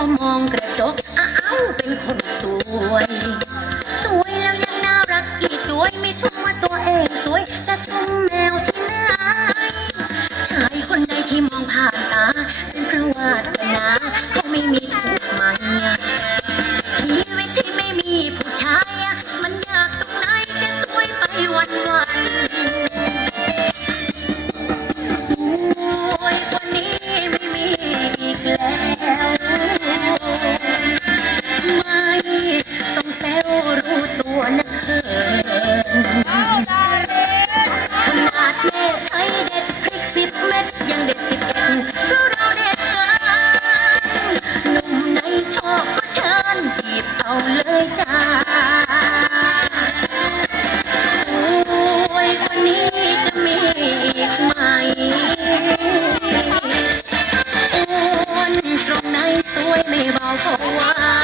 อมองกระจกอ้าวเป็นคนสวยสวยแล้วยังน่ารักอีกด้วยไม่ชมว่าตัวเองสวยจะชมแมวที่ไหนชายคนใดที่มองผ่านตาเป็นเพราะวาสนาเขาไม่มีถูกไหมชีวิตที่ไม่มีผู้ชายมันยากตรงไหนแค่สวยไปวัน